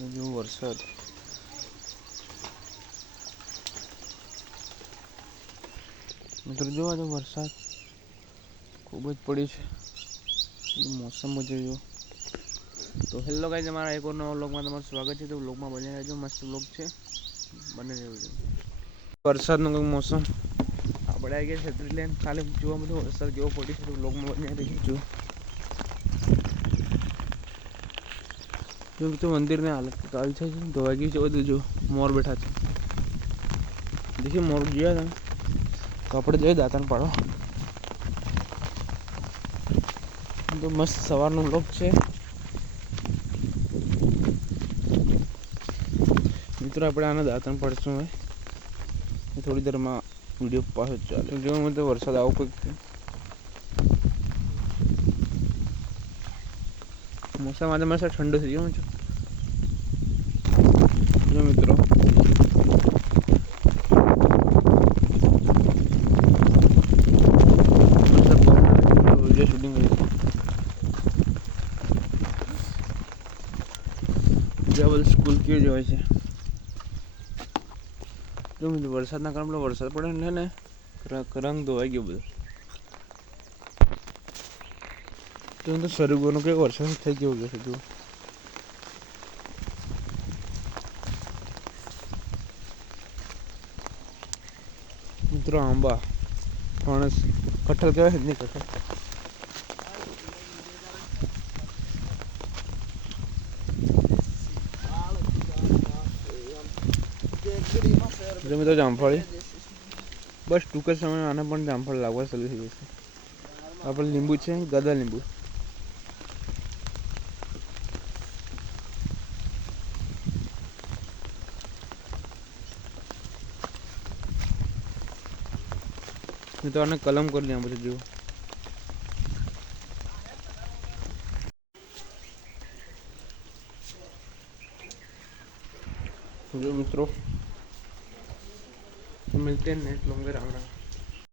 જો વરસાદ મિત્રો જોવા જો વરસાદ ખૂબ જ પડી છે. મોસમ જોયો તો હેલો ગાઈસ, અમારા એક નવા વ્લોગમાં તમારું સ્વાગત છે. તો વ્લોગમાં બની રહેજો, મસ્ત વ્લોગ છે, બને રહેજો. વરસાદનો કંઈક મોસમ આપણે આવી ગયા છત્રી લઈને, ખાલી જોવા બધો વરસાદ કેવો પડી છે. તો વ્લોગમાં બની રહેજો. જો તો મંદિરની હાલત આવી છે, ધોવાઈ ગયું છે બધું. જો મોર બેઠા છે, દેખી મોર ગયા તમે તો આપણે જઈએ દાંતણ પાડવા. તો મસ્ત સવારનો વ્લોગ છે મિત્રો. આપણે આને દાંતણ પાડશું હવે થોડી દેરમાં વિડીયો પાછો ચાલે. જો મને તો વરસાદ આવો કંઈક મોસમ આજે મસ્ત ઠંડુ થઈ ગયું છે. જો મિત્રો વિડીયો શૂટિંગ કરી બધું સ્કૂલ કેવી જવાય છે. જો મિત્રો વરસાદના કારણે વરસાદ પડે ને રંગ ધોવાઈ ગયો બધો. તો સરગવાનો કંઈક વરસાદ થઈ ગયો છે. જો મિત્રો આંબા ફણસ કઠલ કહેવાય ને, કઠલ મિત્રો જામફળી બસ ટૂંક જ સમયમાં આને પણ જામફળ લાગવા ચાલુ થઈ જશે. આપણે લીંબુ છે, ગદા લીંબુ. તો આને કલમ કરી લે પછી. જો મિત્રો, तो मिलते हैं नेक्स्ट लॉन्गर। राम राम।